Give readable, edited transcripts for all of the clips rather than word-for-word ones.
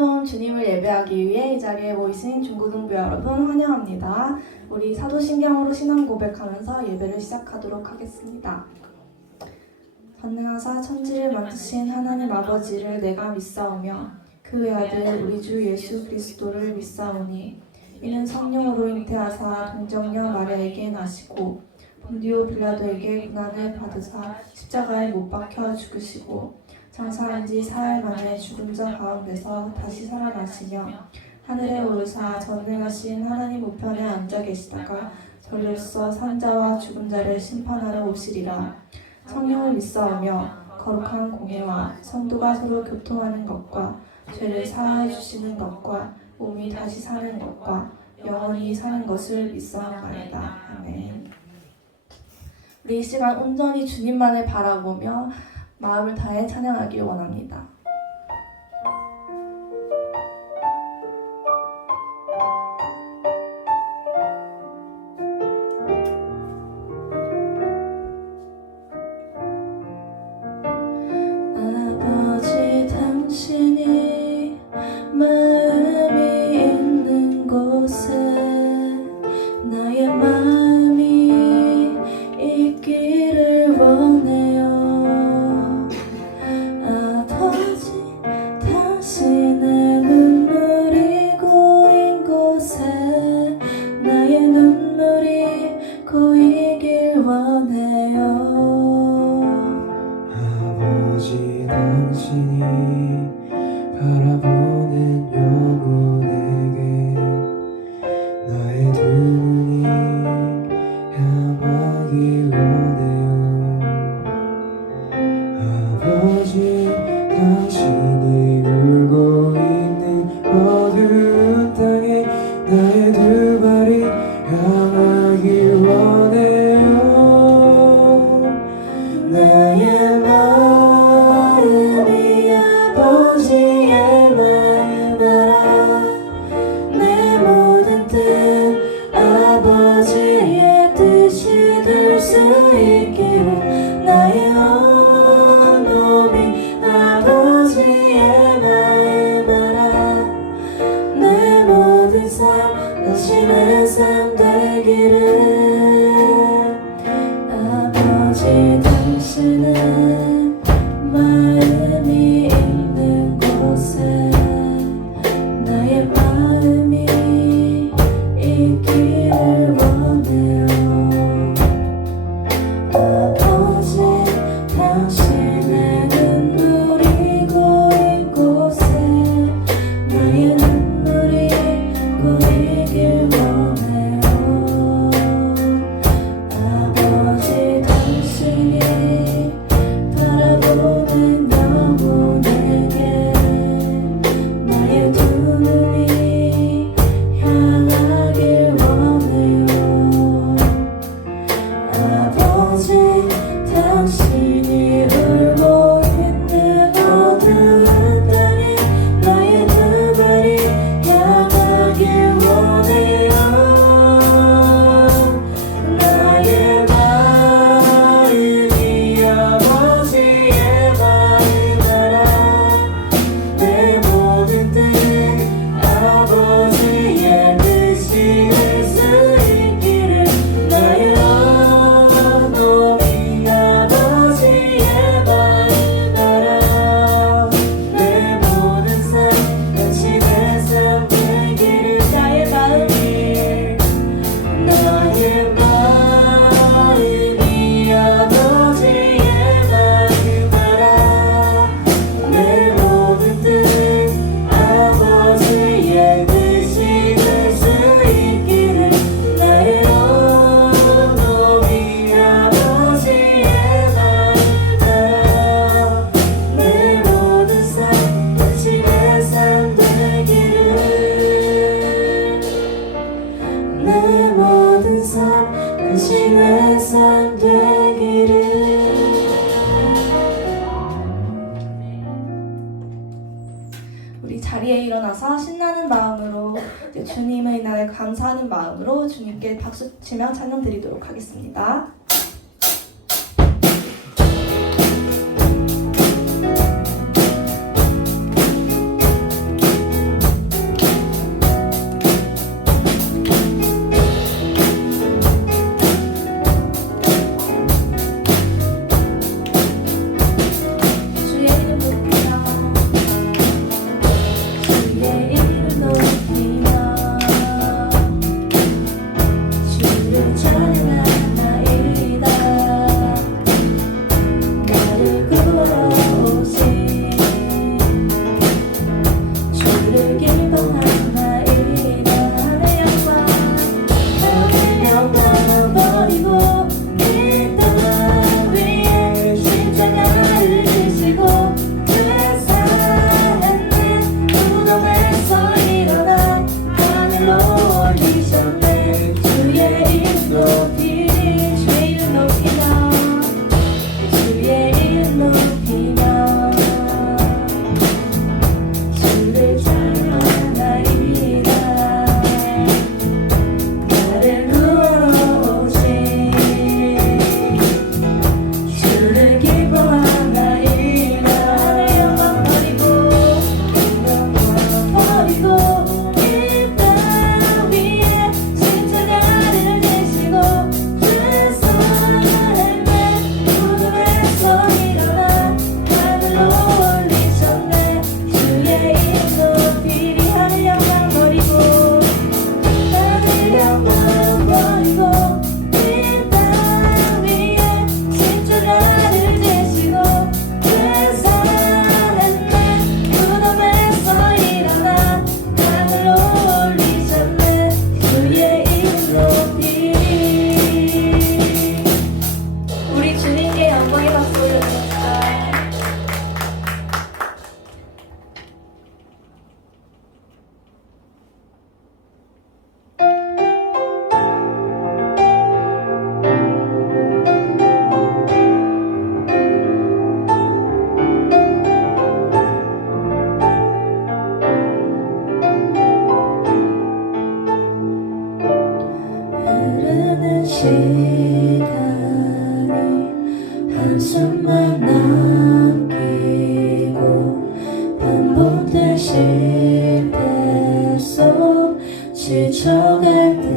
은혜로운 주님을 예배하기 위해 이 자리에 모이신 중고등부 여러분 환영합니다. 우리 사도신경으로 신앙 고백하면서 예배를 시작하도록 하겠습니다. 전능하사 천지를 만드신 하나님 아버지를 내가 믿사오며 그 외아들 우리 주 예수 그리스도를 믿사오니 이는 성령으로 잉태하사 동정녀 마리아에게 나시고 본디오 빌라도에게 고난을 받으사 십자가에 못 박혀 죽으시고 장사한 지 사흘 만에 죽은 자 가운데서 다시 살아나시며 하늘에 오르사 전능하신 하나님 우편에 앉아 계시다가 저리로서 산자와 죽은 자를 심판하러 오시리라. 성령을 믿사오며 거룩한 공예와 성도가 서로 교통하는 것과 죄를 사하여 주시는 것과 몸이 다시 사는 것과 영원히 사는 것을 믿사옵나이다. 아멘. 우리 이 시간 온전히 주님만을 바라보며 마음을 다해 찬양하길 원합니다. 아버지 당신이 마음이 있는 곳에 나의 마음이 있기를 원해요. 아버지 당신의 눈물이 고인 곳에 나의 눈물이 고이길 원해요. 아버지 당신이 바라보는 영혼에게 나의 두 눈이 향하길 원해요. 아버지 당신이 울고 있는 어두운 땅에 나의 두 발이 향하길 원해요. 나의 마음이 아버지의 마음 알아. 내 모든 뜻 아버지의 뜻이 될 수 있기를 나의 온 몸이 아버지의 마음 알아. 내 모든 삶 당신의 삶 되기를. 아버지 당신은 마음이 있는 곳에 나의 마음이 있기를 원해요. 아버지 당신의 눈물이 고인 곳에 나의 눈물이 고이길 원해요. 아버지 당신이 바라보는 영혼에게 나의 두 눈이 향하길 원해요. 아버지 당신이 울고 있는 어두운 땅에 나의 두 발이 향하길 원해요. 나의 마음이 아버지의 마음 알아. 내 모든 뜻 아버지의 뜻이 될 수 있기를. 나의 온 몸이 아버지의 마음 알아. 내 모든 삶 당신의 삶 되기를. 나의 마음이 아버지의 마음 알아. 내 모든 뜻 아버지의 뜻이 될 수 있기를. 나의 온 몸이 아버지의 마음 알아. 내 모든 삶 당신의 삶 되기를. 내 모든 삶 당신의 삶 되기를. 우리 자리에 일어나서 신나는 마음으로 주님의 날에 감사하는 마음으로 주님께 박수 치며 찬양 드리도록 하겠습니다. 주를 찬양하리라. 나를 구원하러 오신 주를 기뻐하나이다. 나를 영광 버리고 이 땅 위에 십자가를 지시고 주 삶의 무덤에서 일어나 하늘로 올리셨네. 주의 이름 높이리. 하늘 영광 버리고 하늘 영광 버리고 이 땅 위에 십자가를 지시고 주 삶의 무덤에서 일어나 하늘로 올리셨네. 주의 이름 높이리. 우리 주님께 영광의 박수 올려드립시다. 흐르는 시간이 한숨만 남기고 반복된 실패 속 지쳐갈 때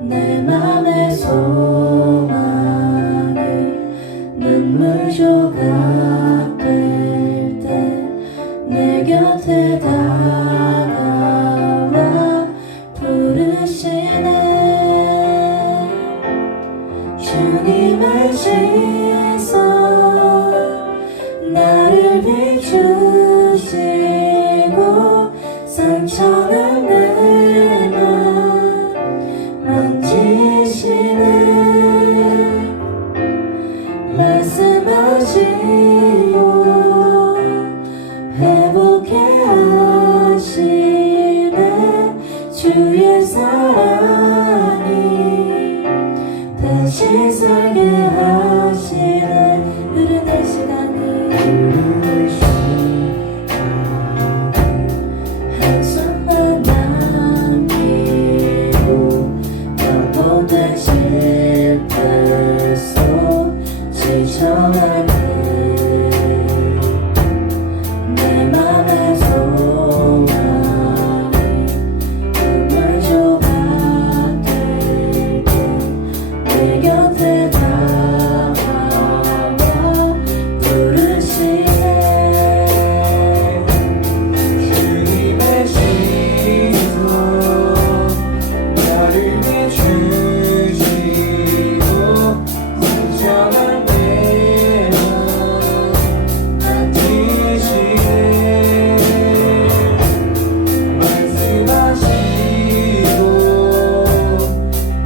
내 맘의 소망이 눈물 조각 될 때 내 곁에 다가와 부르시네. 주님의 시선 나를 비추시고 상처난 내 맘 만지시네. 말씀하시고 회복해 하시네. 주의 사랑이 다시 살게 하시네. 흐르는 시간이 한숨만 남기고 반복된 실패 속 지쳐갈 때 내 맘의 소망이 눈물 조각 될 때 내 곁에 다가와 부르시네. 주님의 시선 나를 비추시고 상처난 내 맘 만지시네. 말씀하시고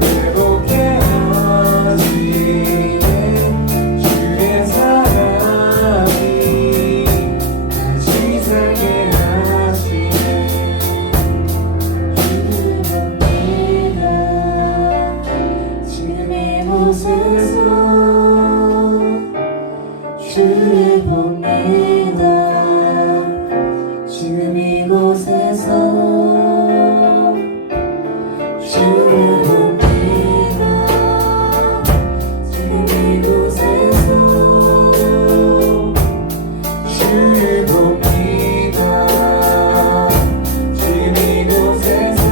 회복해 하시네. 주의 사랑이 다시 살게 하시네. 주를 봅니다. 지금 이곳에서 주를 봅니다. 지금 이곳에서 주를 봅니다. 지금 이곳에서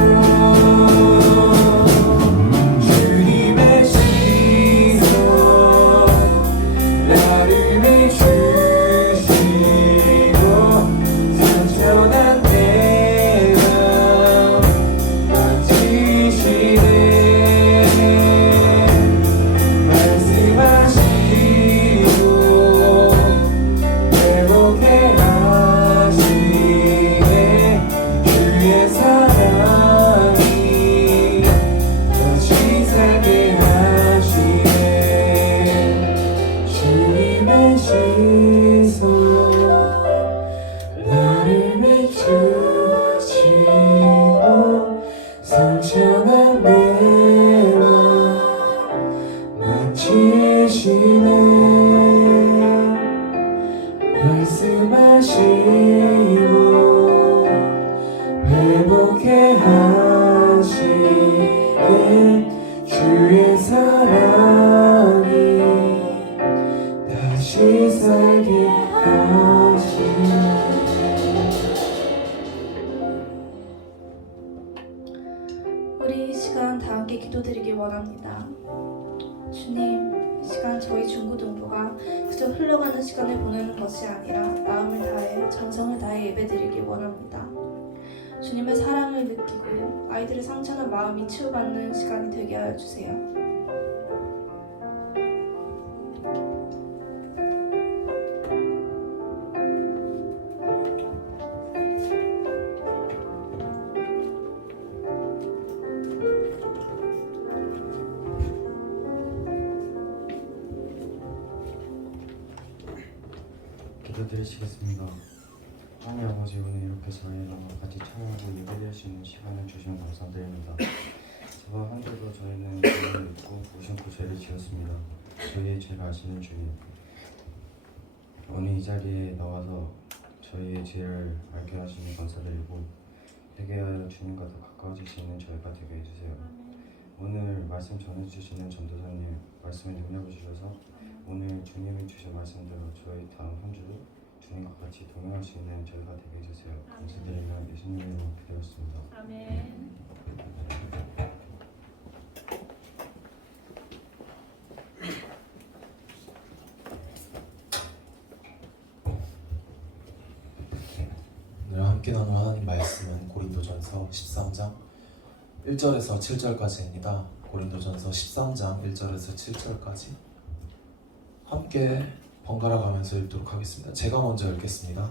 주님의 시선 나를 비추시고 상처난 내 맘 만지시네. 말씀하시고 회복해 마시고 회복해 하시는 주의 사랑이 다시 살게 하시네. 우리 이 시간 다 함께 기도드리길 원합니다. 주님, 이 시간 저희 중고등부가 그저 흘러가는 시간을 보내는 것이 아니라 마음을 다해 정성을 다해 예배드리길 원합니다. 주님의 사랑을 느끼고 아이들의 상처난 마음이 치유받는 시간이 되게 하여 주세요. 기도드리시겠습니다. 하나님 아버지, 오늘 이렇게 저희랑 같이 찬양하고 예배드릴 수 있는 시간을 주시면 감사드립니다. 저와 한 주도 저희는 죄를 믿고 무심코 죄를 지었습니다. 저희의 죄를 아시는 주님, 오늘 이 자리에 나와서 저희의 죄를 알게 하시니 감사드리고 회개하여 주님과 더 가까워질 수 있는 저희가 되게 해주세요. 오늘 말씀 전해주시는 전도사님 말씀을 능력을 주셔서 오늘 주님이 주신 말씀대로 저희 다음 한 주 주님과 같이 동행할 수 있는 저희가 되게 해주세요. 감사드리며 예수님의 이름으로 기도했습니다. 아멘. 오늘 함께 나눌 하나님 말씀은 고린도전서 13장 1절에서 7절까지입니다. 고린도전서 13장 1절에서 7절까지 함께 번갈아 가면서 읽도록 하겠습니다. 제가 먼저 읽겠습니다.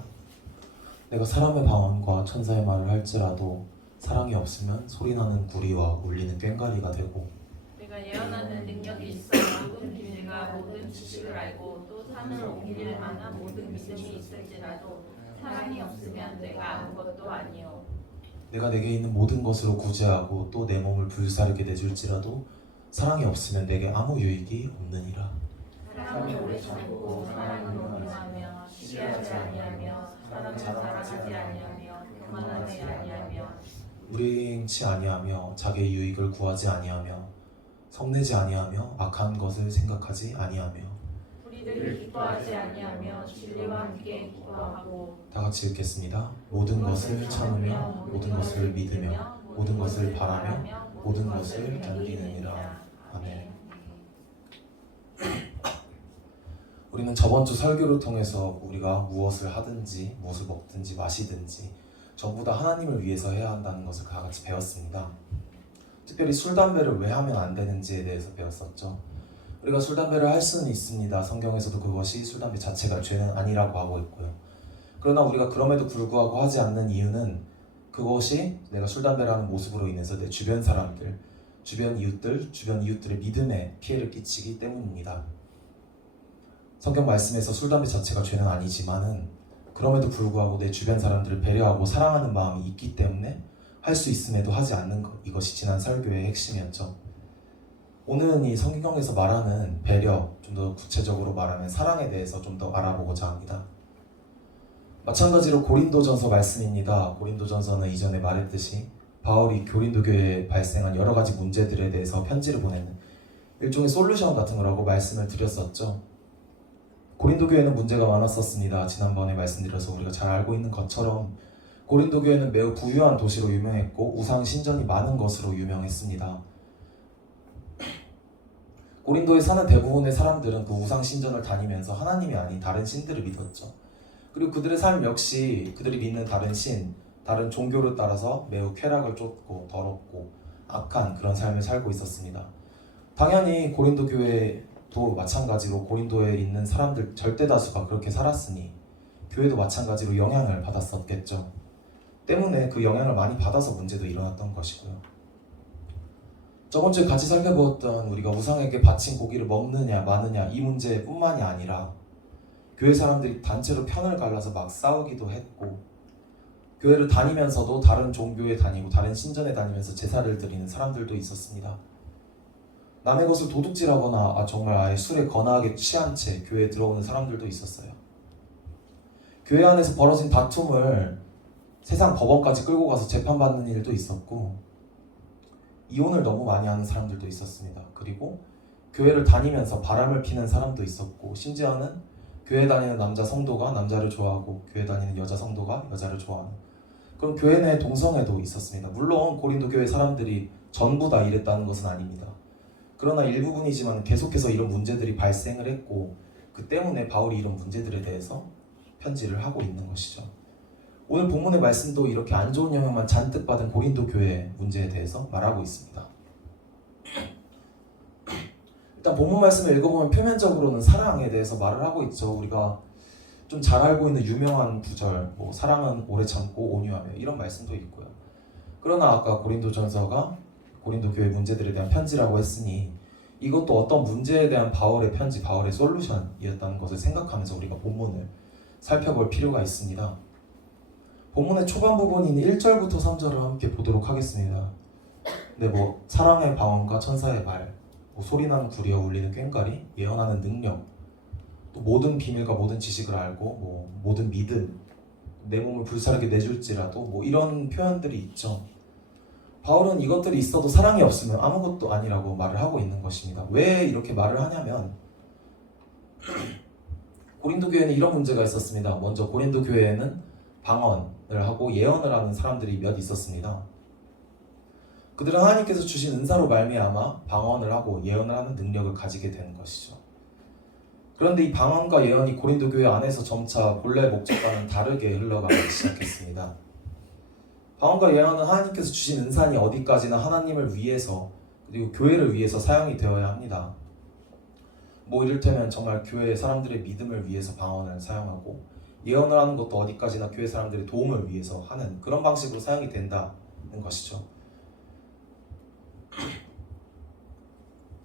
내가 사람의 방언과 천사의 말을 할지라도 사랑이 없으면 소리나는 구리와 울리는 꽹과리가 되고 내가 예언하는 능력이 있어 모든 비밀과 모든 지식을 알고 또 산을 옮길 만한 모든 믿음이 있을지라도 사랑이 없으면 내가 아무것도 아니요. 내가 내게 있는 모든 것으로 구제하고 또 내 몸을 불사르게 내줄지라도 사랑이 없으면 내게 아무 유익이 없느니라. 사랑이 오래 참고 사랑은 용맹하며 시기하지 아니하며 사람을 자랑하지 아니하며 교만하지 아니하며 우리행치 아니하며 자기의 유익을 구하지 아니하며 성내지 아니하며 악한 것을 생각하지 아니하며 우리를 기뻐하지 아니하며 진리와 함께 기뻐하고 다 같이 읽겠습니다. 모든 것을 참으며 모든 것을 믿으며 모든 것을 바라며 모든 것을 견디느니라. 아멘. 우리는 저번 주 설교를 통해서 우리가 무엇을 하든지 무엇을 먹든지 마시든지 전부 다 하나님을 위해서 해야 한다는 것을 다 같이 배웠습니다. 특별히 술, 담배를 왜 하면 안 되는지에 대해서 배웠었죠. 우리가 술, 담배를 할 수는 있습니다. 성경에서도 그것이 술, 담배 자체가 죄는 아니라고 하고 있고요. 그러나 우리가 그럼에도 불구하고 하지 않는 이유는 그것이 내가 술, 담배를 하는 모습으로 인해서 내 주변 사람들, 주변 이웃들의 믿음에 피해를 끼치기 때문입니다. 성경 말씀에서 술, 담배 자체가 죄는 아니지만은 그럼에도 불구하고 내 주변 사람들을 배려하고 사랑하는 마음이 있기 때문에 할 수 있음에도 하지 않는 것, 이것이 지난 설교의 핵심이었죠. 오늘은 이 성경에서 말하는 배려, 좀 더 구체적으로 말하면 사랑에 대해서 좀 더 알아보고자 합니다. 마찬가지로 고린도전서 말씀입니다. 고린도전서는 이전에 말했듯이 바울이 고린도 교회에 발생한 여러 가지 문제들에 대해서 편지를 보내는 일종의 솔루션 같은 거라고 말씀을 드렸었죠. 고린도 교회는 문제가 많았었습니다. 지난번에 말씀드려서 우리가 잘 알고 있는 것처럼 고린도 교회는 매우 부유한 도시로 유명했고 우상 신전이 많은 것으로 유명했습니다. 고린도에 사는 대부분의 사람들은 그 우상 신전을 다니면서 하나님이 아닌 다른 신들을 믿었죠. 그리고 그들의 삶 역시 그들이 믿는 다른 신, 다른 종교를 따라서 매우 쾌락을 쫓고 더럽고 악한 그런 삶을 살고 있었습니다. 당연히 고린도 교회도 마찬가지로 고린도에 있는 사람들 절대 다수가 그렇게 살았으니 교회도 마찬가지로 영향을 받았었겠죠. 때문에 그 영향을 많이 받아서 문제도 일어났던 것이고요. 저번 주에 같이 살펴보았던 우리가 우상에게 바친 고기를 먹느냐 마느냐 이 문제뿐만이 아니라 교회 사람들이 단체로 편을 갈라서 막 싸우기도 했고 교회를 다니면서도 다른 종교에 다니고 다른 신전에 다니면서 제사를 드리는 사람들도 있었습니다. 남의 것을 도둑질하거나 정말 아예 술에 거나하게 취한 채 교회에 들어오는 사람들도 있었어요. 교회 안에서 벌어진 다툼을 세상 법원까지 끌고 가서 재판받는 일도 있었고, 이혼을 너무 많이 하는 사람들도 있었습니다. 그리고 교회를 다니면서 바람을 피는 사람도 있었고, 심지어는 교회 다니는 남자 성도가 남자를 좋아하고 교회 다니는 여자 성도가 여자를 좋아하는 그런 교회 내 동성애도 있었습니다. 물론 고린도 교회 사람들이 전부 다 이랬다는 것은 아닙니다. 그러나 일부분이지만 계속해서 이런 문제들이 발생을 했고, 그 때문에 바울이 이런 문제들에 대해서 편지를 하고 있는 것이죠. 오늘 본문의 말씀도 이렇게 안 좋은 영향만 잔뜩 받은 고린도 교회의 문제에 대해서 말하고 있습니다. 일단 본문 말씀을 읽어보면 표면적으로는 사랑에 대해서 말을 하고 있죠. 우리가 좀 잘 알고 있는 유명한 구절, 뭐 사랑은 오래 참고 온유하며, 이런 말씀도 있고요. 그러나 아까 고린도전서가 고린도 교회 문제들에 대한 편지라고 했으니 이것도 어떤 문제에 대한 바울의 편지, 바울의 솔루션이었다는 것을 생각하면서 우리가 본문을 살펴볼 필요가 있습니다. 본문의 초반 부분인 1절부터 3절을 함께 보도록 하겠습니다. 근데 뭐 사랑의 방언과 천사의 말, 뭐 소리나는 구리와 울리는 꽹과리, 예언하는 능력, 또 모든 비밀과 모든 지식을 알고 뭐 모든 믿음, 내 몸을 불사르게 내줄지라도, 뭐 이런 표현들이 있죠. 바울은 이것들이 있어도 사랑이 없으면 아무것도 아니라고 말을 하고 있는 것입니다. 왜 이렇게 말을 하냐면 고린도 교회는 이런 문제가 있었습니다. 먼저 고린도 교회에는 방언을 하고 예언을 하는 사람들이 몇 있었습니다. 그들은 하나님께서 주신 은사로 말미암아 방언을 하고 예언을 하는 능력을 가지게 되는 것이죠. 그런데 이 방언과 예언이 고린도 교회 안에서 점차 본래 목적과는 다르게 흘러가기 시작했습니다. 방언과 예언은 하나님께서 주신 은사니 어디까지나 하나님을 위해서, 그리고 교회를 위해서 사용이 되어야 합니다. 뭐 이를테면 정말 교회 사람들의 믿음을 위해서 방언을 사용하고, 예언을 하는 것도 어디까지나 교회 사람들의 도움을 위해서 하는 그런 방식으로 사용이 된다는 것이죠.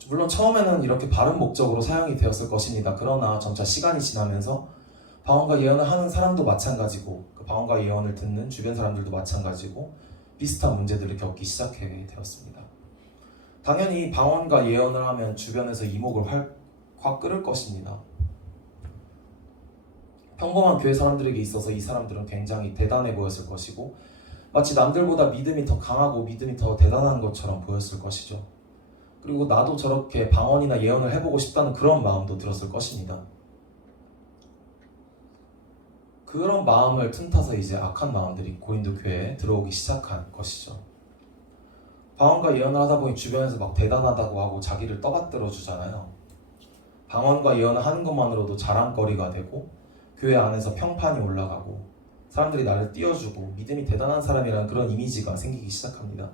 물론 처음에는 이렇게 바른 목적으로 사용이 되었을 것입니다. 그러나 점차 시간이 지나면서 방언과 예언을 하는 사람도 마찬가지고, 그 방언과 예언을 듣는 주변 사람들도 마찬가지고 비슷한 문제들을 겪기 시작하게 되었습니다. 당연히 방언과 예언을 하면 주변에서 이목을 확 끌을 것입니다. 평범한 교회 사람들에게 있어서 이 사람들은 굉장히 대단해 보였을 것이고, 마치 남들보다 믿음이 더 강하고 믿음이 더 대단한 것처럼 보였을 것이죠. 그리고 나도 저렇게 방언이나 예언을 해보고 싶다는 그런 마음도 들었을 것입니다. 그런 마음을 틈타서 이제 악한 마음들이 고린도 교회에 들어오기 시작한 것이죠. 방언과 예언을 하다 보니 주변에서 막 대단하다고 하고 자기를 떠받들어 주잖아요. 방언과 예언을 하는 것만으로도 자랑거리가 되고, 교회 안에서 평판이 올라가고, 사람들이 나를 띄워주고 믿음이 대단한 사람이라는 그런 이미지가 생기기 시작합니다.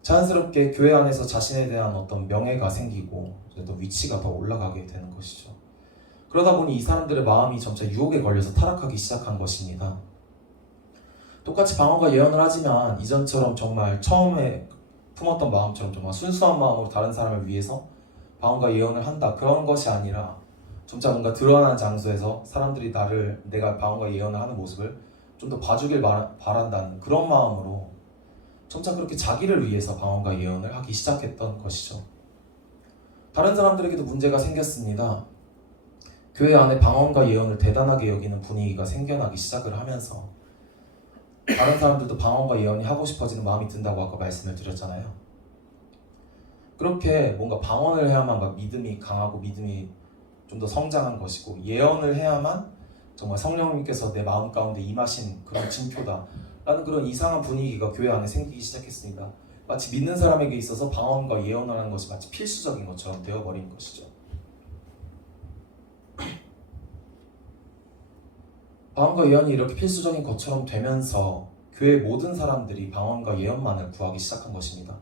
자연스럽게 교회 안에서 자신에 대한 어떤 명예가 생기고 또 위치가 더 올라가게 되는 것이죠. 그러다 보니 이 사람들의 마음이 점차 유혹에 걸려서 타락하기 시작한 것입니다. 똑같이 방언과 예언을 하지만 이전처럼 정말 처음에 품었던 마음처럼 정말 순수한 마음으로 다른 사람을 위해서 방언과 예언을 한다, 그런 것이 아니라 점차 뭔가 드러나는 장소에서 사람들이 내가 방언과 예언을 하는 모습을 좀 더 봐주길 바란다는 그런 마음으로 점차 그렇게 자기를 위해서 방언과 예언을 하기 시작했던 것이죠. 다른 사람들에게도 문제가 생겼습니다. 교회 안에 방언과 예언을 대단하게 여기는 분위기가 생겨나기 시작을 하면서 다른 사람들도 방언과 예언이 하고 싶어지는 마음이 든다고 아까 말씀을 드렸잖아요. 그렇게 뭔가 방언을 해야만 막 믿음이 강하고 믿음이 좀 더 성장한 것이고, 예언을 해야만 정말 성령님께서 내 마음 가운데 임하신 그런 징표다 라는 그런 이상한 분위기가 교회 안에 생기기 시작했습니다. 마치 믿는 사람에게 있어서 방언과 예언을 하는 것이 마치 필수적인 것처럼 되어버린 것이죠. 방언과 예언이 이렇게 필수적인 것처럼 되면서 교회 모든 사람들이 방언과 예언만을 구하기 시작한 것입니다.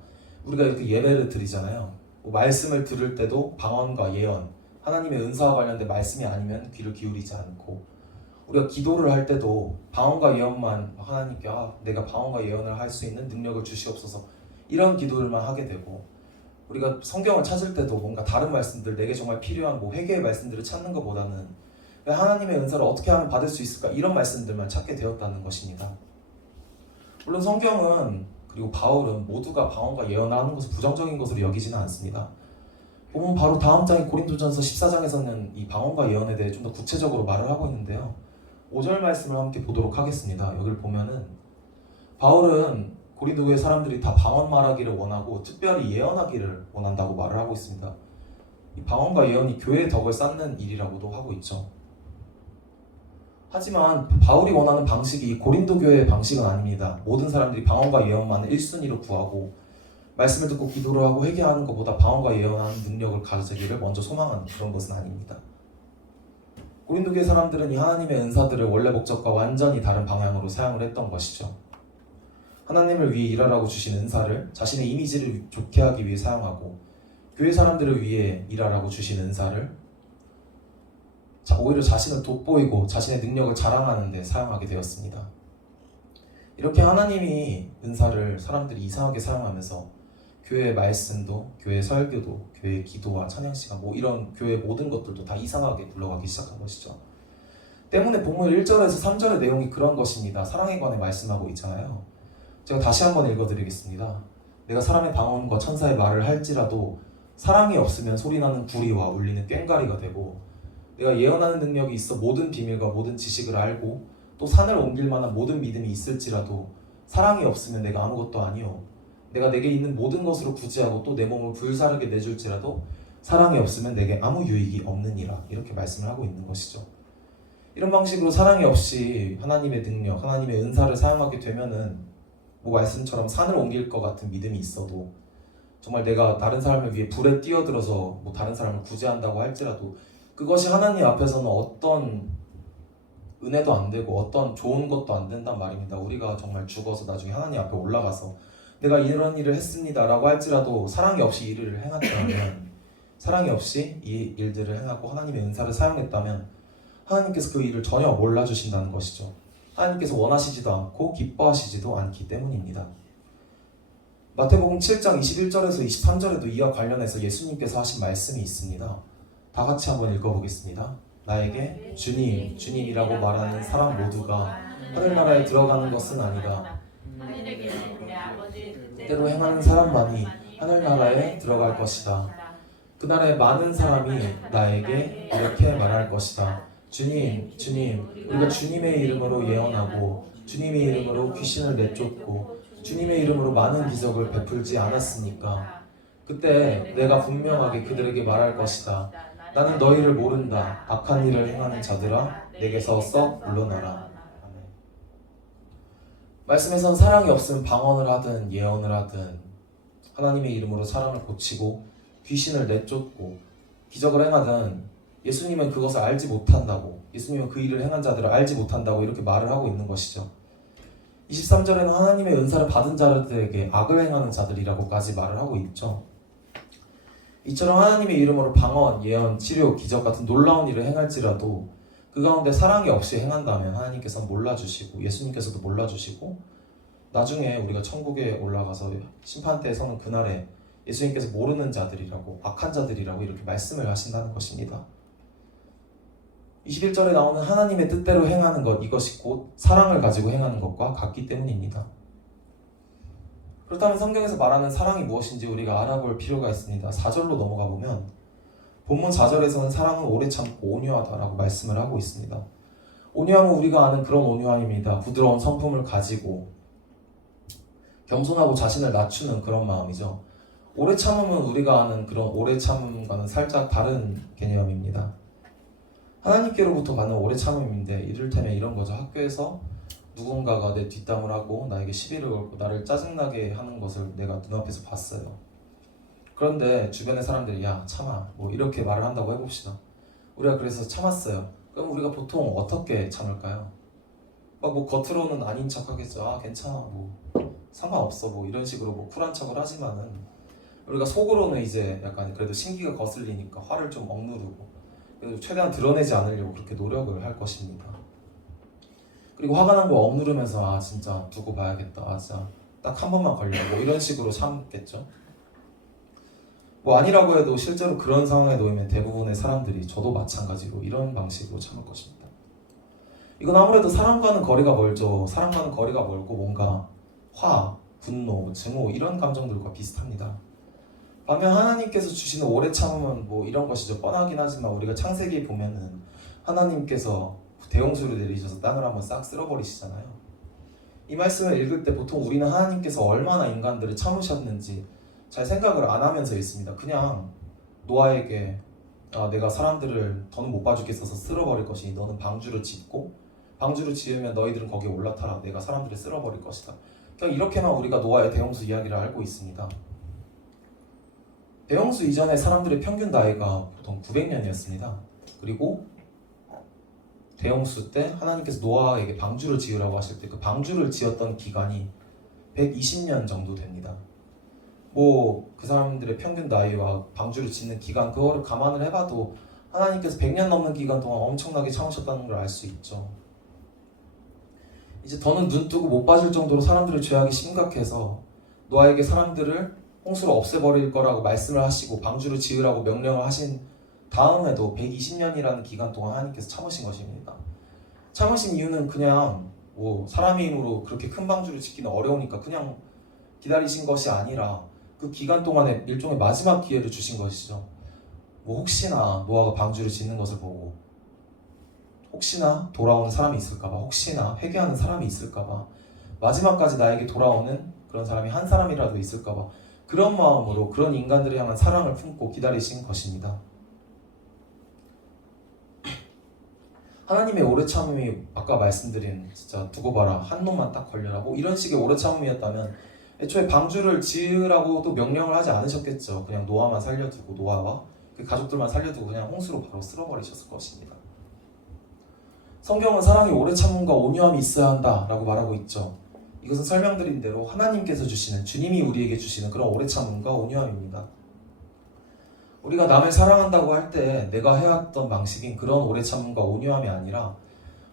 우리가 이렇게 예배를 드리잖아요. 말씀을 들을 때도 방언과 예언, 하나님의 은사와 관련된 말씀이 아니면 귀를 기울이지 않고, 우리가 기도를 할 때도 방언과 예언만, 하나님께 내가 방언과 예언을 할 수 있는 능력을 주시옵소서, 이런 기도들만 하게 되고, 우리가 성경을 찾을 때도 뭔가 다른 말씀들, 내게 정말 필요한 회개의 말씀들을 찾는 것보다는 하나님의 은사를 어떻게 하면 받을 수 있을까, 이런 말씀들만 찾게 되었다는 것입니다. 물론 성경은, 그리고 바울은 모두가 방언과 예언을 하는 것을 부정적인 것으로 여기지는 않습니다. 보면 바로 다음 장인 고린도전서 14장에서는 이 방언과 예언에 대해 좀 더 구체적으로 말을 하고 있는데요. 5절 말씀을 함께 보도록 하겠습니다. 여기를 보면은 바울은 고린도 교회 사람들이 다 방언 말하기를 원하고 특별히 예언하기를 원한다고 말을 하고 있습니다. 이 방언과 예언이 교회의 덕을 쌓는 일이라고도 하고 있죠. 하지만 바울이 원하는 방식이 이 고린도 교회의 방식은 아닙니다. 모든 사람들이 방언과 예언만을 1순위로 구하고 말씀을 듣고 기도를 하고 회개하는 것보다 방언과 예언하는 능력을 가지기를 먼저 소망하는 그런 것은 아닙니다. 고린도 교회 사람들은 이 하나님의 은사들을 원래 목적과 완전히 다른 방향으로 사용을 했던 것이죠. 하나님을 위해 일하라고 주신 은사를 자신의 이미지를 좋게 하기 위해 사용하고 교회 사람들을 위해 일하라고 주신 은사를 오히려 자신을 돋보이고 자신의 능력을 자랑하는 데 사용하게 되었습니다. 이렇게 하나님이 은사를 사람들이 이상하게 사용하면서 교회의 말씀도, 교회의 설교도, 교회의 기도와 찬양 시간 이런 교회의 모든 것들도 다 이상하게 굴러가기 시작한 것이죠. 때문에 본문 1절에서 3절의 내용이 그런 것입니다. 사랑에 관해 말씀하고 있잖아요. 제가 다시 한번 읽어드리겠습니다. 내가 사람의 방언과 천사의 말을 할지라도 사랑이 없으면 소리나는 구리와 울리는 꽹과리가 되고 내가 예언하는 능력이 있어 모든 비밀과 모든 지식을 알고 또 산을 옮길 만한 모든 믿음이 있을지라도 사랑이 없으면 내가 아무것도 아니요 내가 내게 있는 모든 것으로 구제하고 또 내 몸을 불사르게 내줄지라도 사랑이 없으면 내게 아무 유익이 없느니라 이렇게 말씀을 하고 있는 것이죠. 이런 방식으로 사랑이 없이 하나님의 능력, 하나님의 은사를 사용하게 되면은 말씀처럼 산을 옮길 것 같은 믿음이 있어도 정말 내가 다른 사람을 위해 불에 뛰어들어서 다른 사람을 구제한다고 할지라도 그것이 하나님 앞에서는 어떤 은혜도 안 되고 어떤 좋은 것도 안 된단 말입니다. 우리가 정말 죽어서 나중에 하나님 앞에 올라가서 내가 이런 일을 했습니다 라고 할지라도 사랑이 없이 이 일을 행했다면 사랑이 없이 이 일들을 행하고 하나님의 은사를 사용했다면 하나님께서 그 일을 전혀 몰라주신다는 것이죠. 하나님께서 원하시지도 않고 기뻐하시지도 않기 때문입니다. 마태복음 7장 21절에서 23절에도 이와 관련해서 예수님께서 하신 말씀이 있습니다. 다 같이 한번 읽어보겠습니다. 나에게 주님, 주님이라고 말하는 사람 모두가 하늘나라에 들어가는 것은 아니다. 하늘에 계신 내 아버지 뜻대로 행하는 사람만이 하늘나라에 들어갈 것이다. 그날에 많은 사람이 나에게 이렇게 말할 것이다. 주님, 주님, 우리가 주님의 이름으로 예언하고 주님의 이름으로 귀신을 내쫓고 주님의 이름으로 많은 기적을 베풀지 않았습니까? 그때 내가 분명하게 그들에게 말할 것이다. 나는 너희를 모른다. 악한 일을 행하는 자들아, 내게서 썩 물러나라. 말씀에선 사랑이 없으면 방언을 하든 예언을 하든 하나님의 이름으로 사람을 고치고 귀신을 내쫓고 기적을 행하든 예수님은 그것을 알지 못한다고, 예수님은 그 일을 행한 자들을 알지 못한다고 이렇게 말을 하고 있는 것이죠. 23절에는 하나님의 은사를 받은 자들에게 악을 행하는 자들이라고까지 말을 하고 있죠. 이처럼 하나님의 이름으로 방언, 예언, 치료, 기적 같은 놀라운 일을 행할지라도 그 가운데 사랑이 없이 행한다면 하나님께서는 몰라주시고 예수님께서도 몰라주시고 나중에 우리가 천국에 올라가서 심판대에 서는 그날에 예수님께서 모르는 자들이라고, 악한 자들이라고 이렇게 말씀을 하신다는 것입니다. 21절에 나오는 하나님의 뜻대로 행하는 것, 이것이 곧 사랑을 가지고 행하는 것과 같기 때문입니다. 그렇다면 성경에서 말하는 사랑이 무엇인지 우리가 알아볼 필요가 있습니다. 4절로 넘어가 보면 본문 4절에서는 사랑은 오래 참고 온유하다라고 말씀을 하고 있습니다. 온유함은 우리가 아는 그런 온유함입니다. 부드러운 성품을 가지고 겸손하고 자신을 낮추는 그런 마음이죠. 오래 참음은 우리가 아는 그런 오래 참음과는 살짝 다른 개념입니다. 하나님께로부터 받는 오래 참음인데 이를테면 이런 거죠. 학교에서 누군가가 내 뒷담을 하고 나에게 시비를 걸고 나를 짜증나게 하는 것을 내가 눈앞에서 봤어요. 그런데 주변의 사람들이 야 참아 이렇게 말을 한다고 해봅시다. 우리가 그래서 참았어요. 그럼 우리가 보통 어떻게 참을까요? 겉으로는 아닌 척 하겠죠. 아 괜찮아 상관없어 이런 식으로 쿨한 척을 하지만은 우리가 속으로는 이제 약간 그래도 신기가 거슬리니까 화를 좀 억누르고 그래도 최대한 드러내지 않으려고 그렇게 노력을 할 것입니다. 그리고 화가 난 거 억누르면서 아 진짜 두고 봐야겠다. 아 진짜 딱 한 번만 걸려 이런 식으로 참겠죠. 아니라고 해도 실제로 그런 상황에 놓이면 대부분의 사람들이 저도 마찬가지로 이런 방식으로 참을 것입니다. 이건 아무래도 사랑과는 거리가 멀죠. 사랑과는 거리가 멀고 뭔가 화, 분노, 증오 이런 감정들과 비슷합니다. 반면 하나님께서 주시는 오래 참음은 이런 것이죠. 뻔하긴 하지만 우리가 창세기에 보면은 하나님께서 대홍수를 내리셔서 땅을 한번 싹 쓸어버리시잖아요. 이 말씀을 읽을 때 보통 우리는 하나님께서 얼마나 인간들을 참으셨는지 잘 생각을 안 하면서 읽습니다. 그냥 노아에게 내가 사람들을 더는 못 봐주겠어서 쓸어버릴 것이니 너는 방주를 짓고 방주를 지으면 너희들은 거기에 올라타라. 내가 사람들을 쓸어버릴 것이다. 그냥 이렇게만 우리가 노아의 대홍수 이야기를 알고 있습니다. 대홍수 이전에 사람들의 평균 나이가 보통 900년이었습니다. 그리고 대홍수 때 하나님께서 노아에게 방주를 지으라고 하실 때 그 방주를 지었던 기간이 120년 정도 됩니다. 그 사람들의 평균 나이와 방주를 짓는 기간 그거를 감안을 해봐도 하나님께서 100년 넘는 기간 동안 엄청나게 참으셨다는 걸 알 수 있죠. 이제 더는 눈 뜨고 못 봐줄 정도로 사람들의 죄악이 심각해서 노아에게 사람들을 홍수로 없애버릴 거라고 말씀을 하시고 방주를 지으라고 명령을 하신 다음에도 120년이라는 기간 동안 하나님께서 참으신 것입니다. 참으신 이유는 그냥 사람의 힘으로 그렇게 큰 방주를 짓기는 어려우니까 그냥 기다리신 것이 아니라 그 기간 동안에 일종의 마지막 기회를 주신 것이죠. 혹시나 노아가 방주를 짓는 것을 보고 혹시나 돌아오는 사람이 있을까봐, 혹시나 회개하는 사람이 있을까봐, 마지막까지 나에게 돌아오는 그런 사람이 한 사람이라도 있을까봐 그런 마음으로 그런 인간들을 향한 사랑을 품고 기다리신 것입니다. 하나님의 오래 참음이 아까 말씀드린 진짜 두고 봐라 한 놈만 딱 걸려라 이런 식의 오래 참음이었다면 애초에 방주를 지으라고도 명령을 하지 않으셨겠죠. 그냥 노아만 살려두고 노아와 그 가족들만 살려두고 그냥 홍수로 바로 쓸어버리셨을 것입니다. 성경은 사랑이 오래 참음과 온유함이 있어야 한다라고 말하고 있죠. 이것은 설명드린 대로 하나님께서 주시는 주님이 우리에게 주시는 그런 오래 참음과 온유함입니다. 우리가 남을 사랑한다고 할 때 내가 해왔던 방식인 그런 오래 참음과 온유함이 아니라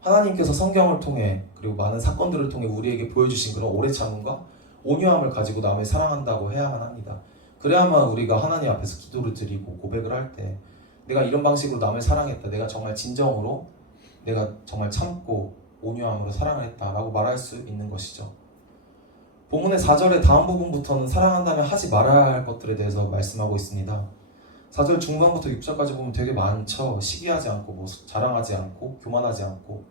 하나님께서 성경을 통해 그리고 많은 사건들을 통해 우리에게 보여주신 그런 오래 참음과 온유함을 가지고 남을 사랑한다고 해야만 합니다. 그래야만 우리가 하나님 앞에서 기도를 드리고 고백을 할 때 내가 이런 방식으로 남을 사랑했다. 내가 정말 진정으로 내가 정말 참고 온유함으로 사랑을 했다라고 말할 수 있는 것이죠. 본문의 4절의 다음 부분부터는 사랑한다면 하지 말아야 할 것들에 대해서 말씀하고 있습니다. 4절 중반부터 6절까지 보면 되게 많죠. 시기하지 않고 자랑하지 않고 교만하지 않고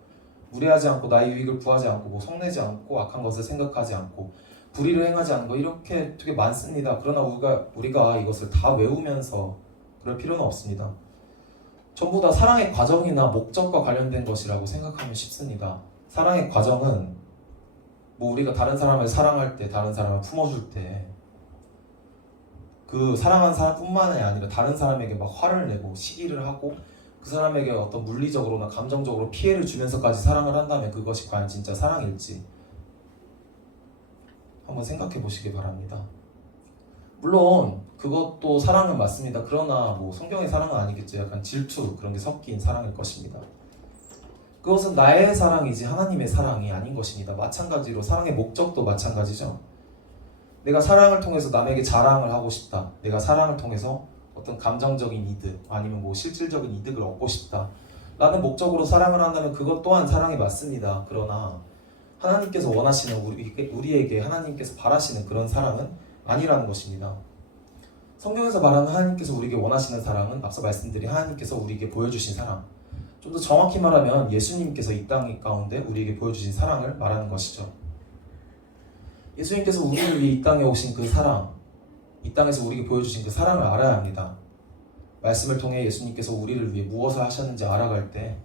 무례하지 않고 나의 유익을 구하지 않고 성내지 않고 악한 것을 생각하지 않고 불의를 행하지 않는 거 이렇게 되게 많습니다. 그러나 우리가 이것을 다 외우면서 그럴 필요는 없습니다. 전부 다 사랑의 과정이나 목적과 관련된 것이라고 생각하면 쉽습니다. 사랑의 과정은 우리가 다른 사람을 사랑할 때, 다른 사람을 품어줄 때 그 사랑하는 사람뿐만이 아니라 다른 사람에게 막 화를 내고 시기를 하고 그 사람에게 어떤 물리적으로나 감정적으로 피해를 주면서까지 사랑을 한다면 그것이 과연 진짜 사랑일지 한번 생각해 보시기 바랍니다. 물론 그것도 사랑은 맞습니다. 그러나 성경의 사랑은 아니겠죠. 약간 질투 그런 게 섞인 사랑일 것입니다. 그것은 나의 사랑이지 하나님의 사랑이 아닌 것입니다. 마찬가지로 사랑의 목적도 마찬가지죠. 내가 사랑을 통해서 남에게 자랑을 하고 싶다. 내가 사랑을 통해서 어떤 감정적인 이득 아니면 실질적인 이득을 얻고 싶다 라는 목적으로 사랑을 한다면 그것 또한 사랑이 맞습니다. 그러나 하나님께서 원하시는 우리에게 하나님께서 바라시는 그런 사랑은 아니라는 것입니다. 성경에서 말하는 하나님께서 우리에게 원하시는 사랑은 앞서 말씀드린 하나님께서 우리에게 보여주신 사랑, 좀 더 정확히 말하면 예수님께서 이 땅 가운데 우리에게 보여주신 사랑을 말하는 것이죠. 예수님께서 우리를 위해 이 땅에 오신 그 사랑, 이 땅에서 우리에게 보여주신 그 사랑을 알아야 합니다. 말씀을 통해 예수님께서 우리를 위해 무엇을 하셨는지 알아갈 때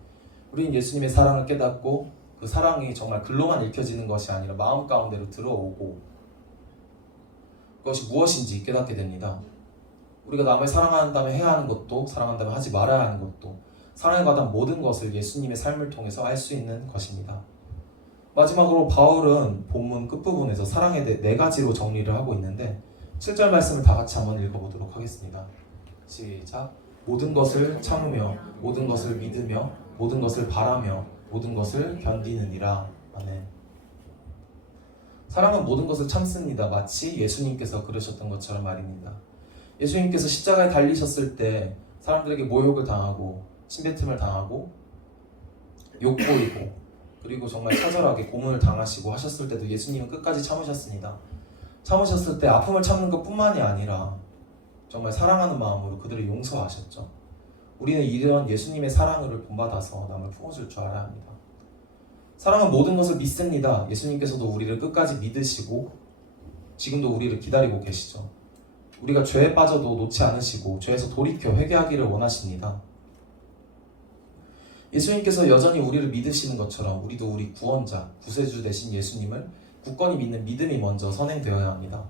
우리는 예수님의 사랑을 깨닫고 그 사랑이 정말 글로만 읽혀지는 것이 아니라 마음 가운데로 들어오고 그것이 무엇인지 깨닫게 됩니다. 우리가 남을 사랑한다면 해야 하는 것도 사랑한다면 하지 말아야 하는 것도 사랑에 관한 모든 것을 예수님의 삶을 통해서 알 수 있는 것입니다. 마지막으로 바울은 본문 끝부분에서 사랑에 대해 4가지로 정리를 하고 있는데 7절 말씀을 다 같이 한번 읽어보도록 하겠습니다. 시작. 모든 것을 참으며 모든 것을 믿으며 모든 것을 바라며 모든 것을 견디느니라. 아멘. 사랑은 모든 것을 참습니다. 마치 예수님께서 그러셨던 것처럼 말입니다. 예수님께서 십자가에 달리셨을 때 사람들에게 모욕을 당하고 침뱉음을 당하고 욕보이고 그리고 정말 처절하게 고문을 당하시고 하셨을 때도 예수님은 끝까지 참으셨습니다. 참으셨을 때 아픔을 참는 것뿐만이 아니라 정말 사랑하는 마음으로 그들을 용서하셨죠. 우리는 이런 예수님의 사랑을 본받아서 남을 품어줄 줄 알아야 합니다. 사랑은 모든 것을 믿습니다. 예수님께서도 우리를 끝까지 믿으시고 지금도 우리를 기다리고 계시죠. 우리가 죄에 빠져도 놓지 않으시고 죄에서 돌이켜 회개하기를 원하십니다. 예수님께서 여전히 우리를 믿으시는 것처럼 우리도 우리 구원자, 구세주 되신 예수님을 굳건히 믿는 믿음이 먼저 선행되어야 합니다.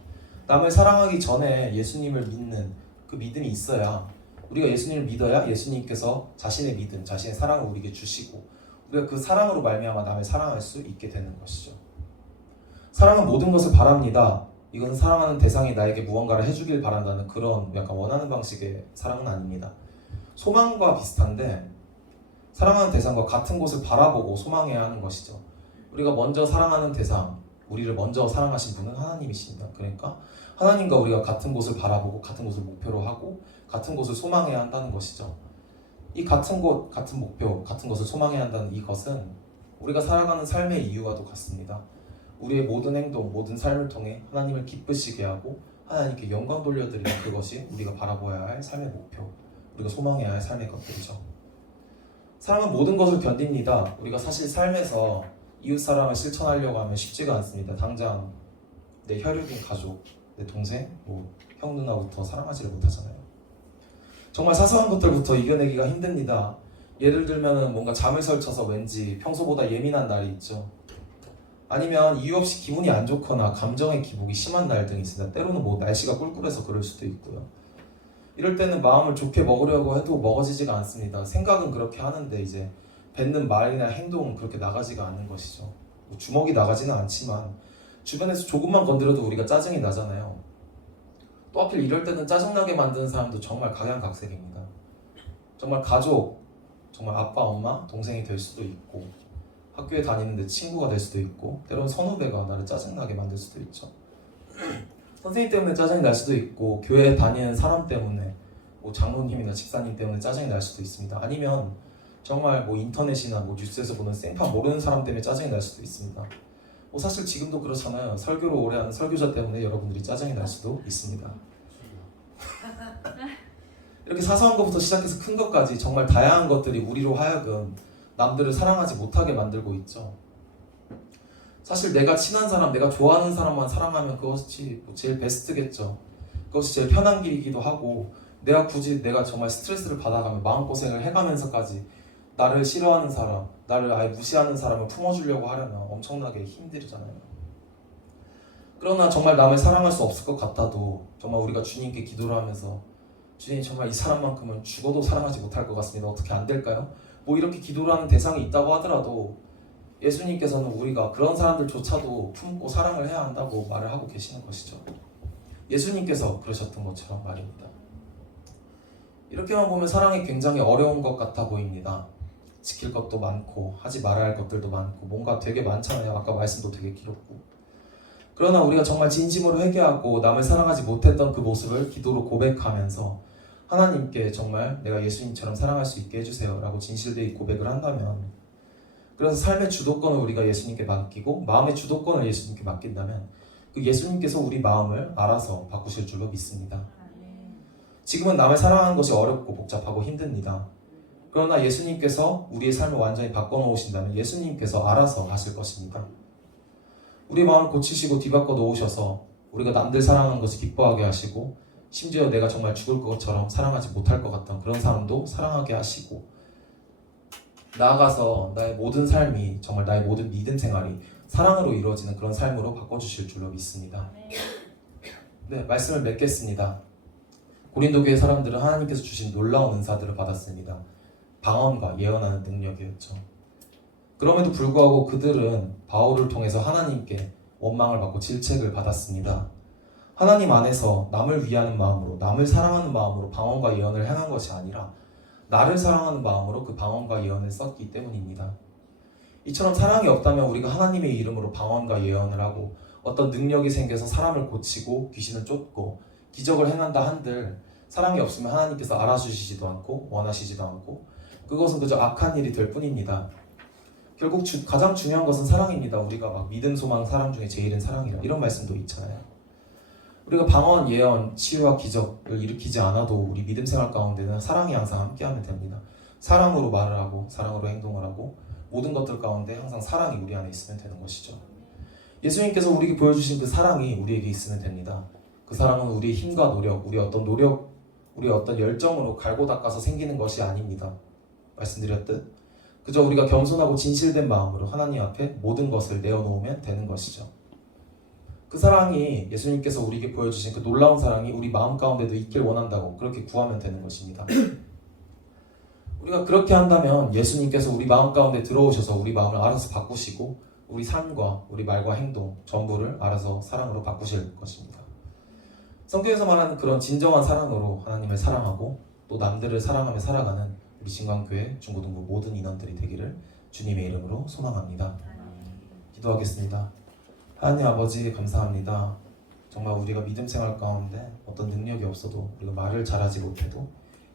남을 사랑하기 전에 예수님을 믿는 그 믿음이 있어야, 우리가 예수님을 믿어야 예수님께서 자신의 믿음, 자신의 사랑을 우리에게 주시고 우리가 그 사랑으로 말미암아 남을 사랑할 수 있게 되는 것이죠. 사랑은 모든 것을 바랍니다. 이것은 사랑하는 대상이 나에게 무언가를 해주길 바란다는 그런 약간 원하는 방식의 사랑은 아닙니다. 소망과 비슷한데 사랑하는 대상과 같은 곳을 바라보고 소망해야 하는 것이죠. 우리가 먼저 사랑하는 대상, 우리를 먼저 사랑하신 분은 하나님이십니다. 그러니까 하나님과 우리가 같은 곳을 바라보고 같은 곳을 목표로 하고 같은 곳을 소망해야 한다는 것이죠. 이 같은 곳, 같은 목표, 같은 것을 소망해야 한다는 이것은 우리가 살아가는 삶의 이유와도 같습니다. 우리의 모든 행동, 모든 삶을 통해 하나님을 기쁘시게 하고 하나님께 영광 돌려드리는 그것이 우리가 바라보아야 할 삶의 목표, 우리가 소망해야 할 삶의 것들이죠. 사랑은 모든 것을 견딥니다. 우리가 사실 삶에서 이웃사랑을 실천하려고 하면 쉽지가 않습니다. 당장 내 혈육인 가족, 내 동생, 형 누나부터 사랑하지를 못하잖아요. 정말 사소한 것들부터 이겨내기가 힘듭니다. 예를 들면 뭔가 잠을 설쳐서 왠지 평소보다 예민한 날이 있죠. 아니면 이유 없이 기분이 안 좋거나 감정의 기복이 심한 날 등이 있습니다. 때로는 날씨가 꿀꿀해서 그럴 수도 있고요. 이럴 때는 마음을 좋게 먹으려고 해도 먹어지지가 않습니다. 생각은 그렇게 하는데 이제 뱉는 말이나 행동은 그렇게 나가지가 않는 것이죠. 주먹이 나가지는 않지만 주변에서 조금만 건드려도 우리가 짜증이 나잖아요. 또 하필 이럴 때는 짜증나게 만드는 사람도 정말 각양각색입니다. 정말 가족, 정말 아빠, 엄마, 동생이 될 수도 있고 학교에 다니는데 친구가 될 수도 있고 때로는 선후배가 나를 짜증나게 만들 수도 있죠. 선생님 때문에 짜증이 날 수도 있고 교회에 다니는 사람 때문에 장로님이나 집사님 때문에 짜증이 날 수도 있습니다. 아니면 정말 인터넷이나 뉴스에서 보는 생판 모르는 사람 때문에 짜증이 날 수도 있습니다. 사실 지금도 그렇잖아요. 설교를 오래 하는 설교자 때문에 여러분들이 짜증이 날 수도 있습니다. 이렇게 사소한 것부터 시작해서 큰 것까지 정말 다양한 것들이 우리로 하여금 남들을 사랑하지 못하게 만들고 있죠. 사실 내가 친한 사람, 내가 좋아하는 사람만 사랑하면 그것이 제일 베스트겠죠. 그것이 제일 편한 길이기도 하고 내가 정말 스트레스를 받아가며 마음고생을 해가면서까지 나를 싫어하는 사람, 나를 아예 무시하는 사람을 품어주려고 하려면 엄청나게 힘들잖아요. 그러나 정말 남을 사랑할 수 없을 것 같아도 정말 우리가 주님께 기도를 하면서 주님 정말 이 사람만큼은 죽어도 사랑하지 못할 것 같습니다. 어떻게 안 될까요? 이렇게 기도를 하는 대상이 있다고 하더라도 예수님께서는 우리가 그런 사람들조차도 품고 사랑을 해야 한다고 말을 하고 계시는 것이죠. 예수님께서 그러셨던 것처럼 말입니다. 이렇게만 보면 사랑이 굉장히 어려운 것 같아 보입니다. 지킬 것도 많고 하지 말아야 할 것들도 많고 뭔가 되게 많잖아요. 아까 말씀도 되게 길었고. 그러나 우리가 정말 진심으로 회개하고 남을 사랑하지 못했던 그 모습을 기도로 고백하면서 하나님께 정말 내가 예수님처럼 사랑할 수 있게 해주세요 라고 진실되이 고백을 한다면, 그래서 삶의 주도권을 우리가 예수님께 맡기고 마음의 주도권을 예수님께 맡긴다면 그 예수님께서 우리 마음을 알아서 바꾸실 줄로 믿습니다. 지금은 남을 사랑하는 것이 어렵고 복잡하고 힘듭니다. 그러나 예수님께서 우리의 삶을 완전히 바꿔놓으신다면 예수님께서 알아서 하실 것입니다. 우리 마음을 고치시고 뒤바꿔 놓으셔서 우리가 남들 사랑하는 것을 기뻐하게 하시고 심지어 내가 정말 죽을 것처럼 사랑하지 못할 것 같던 그런 사람도 사랑하게 하시고 나아가서 나의 모든 삶이 정말 나의 모든 믿음 생활이 사랑으로 이루어지는 그런 삶으로 바꿔주실 줄로 믿습니다. 네, 말씀을 맺겠습니다. 고린도 교회 사람들은 하나님께서 주신 놀라운 은사들을 받았습니다. 방언과 예언하는 능력이었죠. 그럼에도 불구하고 그들은 바울을 통해서 하나님께 원망을 받고 질책을 받았습니다. 하나님 안에서 남을 위하는 마음으로, 남을 사랑하는 마음으로 방언과 예언을 행한 것이 아니라 나를 사랑하는 마음으로 그 방언과 예언을 썼기 때문입니다. 이처럼 사랑이 없다면 우리가 하나님의 이름으로 방언과 예언을 하고 어떤 능력이 생겨서 사람을 고치고 귀신을 쫓고 기적을 행한다 한들 사랑이 없으면 하나님께서 알아주시지도 않고 원하시지도 않고 그것은 그저 악한 일이 될 뿐입니다. 결국 가장 중요한 것은 사랑입니다. 우리가 막 믿음, 소망, 사랑 중에 제일은 사랑이라 이런 말씀도 있잖아요. 우리가 방언, 예언, 치유와 기적을 일으키지 않아도 우리 믿음 생활 가운데는 사랑이 항상 함께하면 됩니다. 사랑으로 말을 하고 사랑으로 행동을 하고 모든 것들 가운데 항상 사랑이 우리 안에 있으면 되는 것이죠. 예수님께서 우리에게 보여주신 그 사랑이 우리에게 있으면 됩니다. 그 사랑은 우리의 힘과 노력, 우리의 어떤 열정으로 갈고 닦아서 생기는 것이 아닙니다. 말씀드렸듯 그저 우리가 겸손하고 진실된 마음으로 하나님 앞에 모든 것을 내어놓으면 되는 것이죠. 그 사랑이 예수님께서 우리에게 보여주신 그 놀라운 사랑이 우리 마음 가운데도 있길 원한다고 그렇게 구하면 되는 것입니다. 우리가 그렇게 한다면 예수님께서 우리 마음 가운데 들어오셔서 우리 마음을 알아서 바꾸시고 우리 삶과 우리 말과 행동 전부를 알아서 사랑으로 바꾸실 것입니다. 성경에서 말하는 그런 진정한 사랑으로 하나님을 사랑하고 또 남들을 사랑하며 살아가는 우리 진광교회 중고등부 모든 인원들이 되기를 주님의 이름으로 소망합니다. 기도하겠습니다. 하나님 아버지 감사합니다. 정말 우리가 믿음 생활 가운데 어떤 능력이 없어도 우리가 말을 잘하지 못해도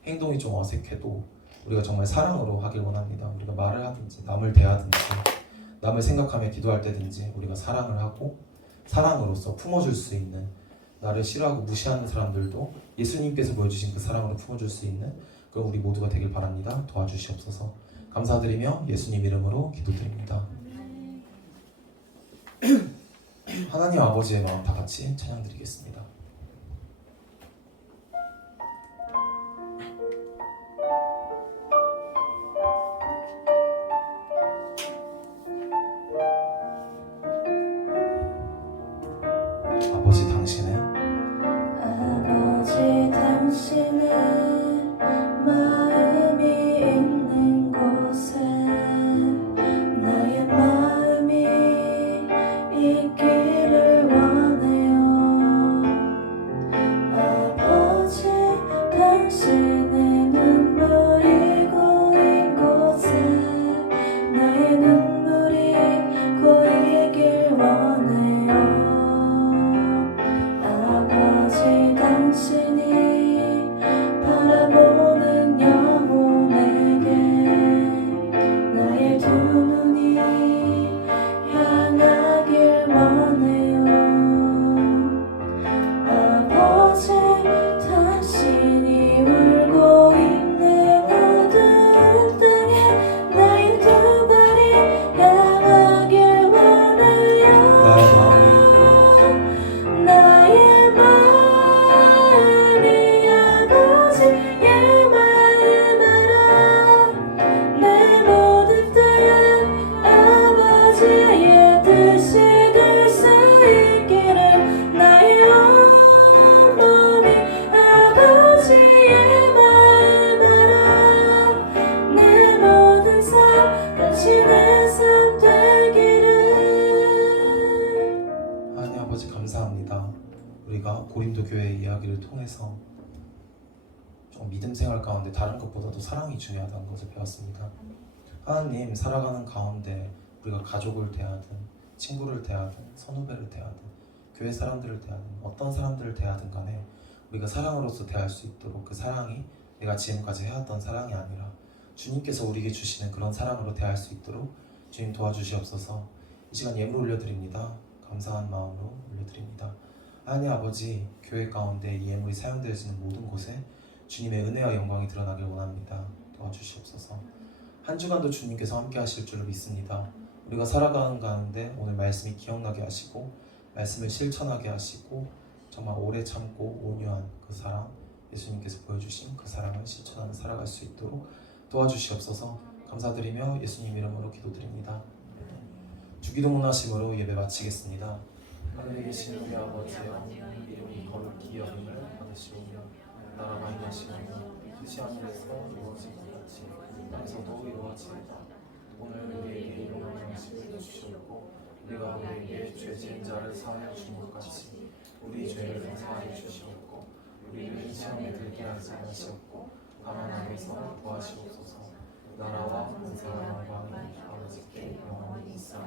행동이 좀 어색해도 우리가 정말 사랑으로 하길 원합니다. 우리가 말을 하든지 남을 대하든지 남을 생각하며 기도할 때든지 우리가 사랑을 하고 사랑으로서 품어줄 수 있는 나를 싫어하고 무시하는 사람들도 예수님께서 보여주신 그 사랑으로 품어줄 수 있는 그런 우리 모두가 되길 바랍니다. 도와주시옵소서. 감사드리며 예수님 이름으로 기도드립니다. 하나님 아버지의 마음 다 같이 찬양드리겠습니다. 아버지 당신의 아버지 당신의 마음이 있는 곳에 나의 마음이 있기를 원해요. 아버지 당신의 눈물이 고인 곳에 나의 눈물이 고이길 원해요. 아버지 당신이 바라보는 영혼에게 나의 두 눈이 향하길 원해요. 아버지 당신이 울고 있는 어두운 땅에 나의 두 발이 향하길 원해요. 나의 마음이 아버지의 마음 알아. 내 모든 뜻 아버지의 뜻이 될 수 있기를 나의 온몸이 아버지의 마음 알아. 내 모든 삶 당신의 삶 되기를. 하나님 아버지 감사합니다. 우리가 고린도 교회 이야기를 통해서 좀 믿음 생활 가운데 다른 것보다도 사랑이 중요하다는 것을 배웠습니다. 하나님 살아가는 가운데 우리가 가족을 대하든 친구를 대하든 선후배를 대하든 교회 사람들을 대하든 어떤 사람들을 대하든 간에 우리가 사랑으로서 대할 수 있도록 그 사랑이 내가 지금까지 해왔던 사랑이 아니라 주님께서 우리에게 주시는 그런 사랑으로 대할 수 있도록 주님 도와주시옵소서. 이 시간 예물 올려드립니다. 감사한 마음으로 올려드립니다. 하나님 아버지 교회 가운데 이 예물이 사용되어지는 모든 곳에 주님의 은혜와 영광이 드러나길 원합니다. 도와주시옵소서. 한 주간도 주님께서 함께 하실 줄로 믿습니다. 우리가 살아가는 가운데 오늘 말씀이 기억나게 하시고 말씀을 실천하게 하시고 정말 오래 참고 온유한 그 사랑 예수님께서 보여주신 그 사랑을 실천하며 살아갈 수 있도록 도와주시옵소서. 감사드리며 예수님 이름으로 기도드립니다. 주기도문 하심으로 예배 마치겠습니다. 하늘에 계신 우리 아버지여 이름이 거룩히 여김을 받으시오며 나라가 임하시오며 뜻이 하늘에서 이루어진 것 같이 땅에서도 이루어지이다. 오늘 우리에게 일용할 양식을 주시옵고 우리가 우리에게 죄 지은 자를 사하여 주신 것 같이 우리 죄를 사하여 주시옵고 우리를 시험에 들게 하지 마시옵고 다만 악에서 구하시옵소서. 나라와 권세와 영광이 아버지께 영원히 있어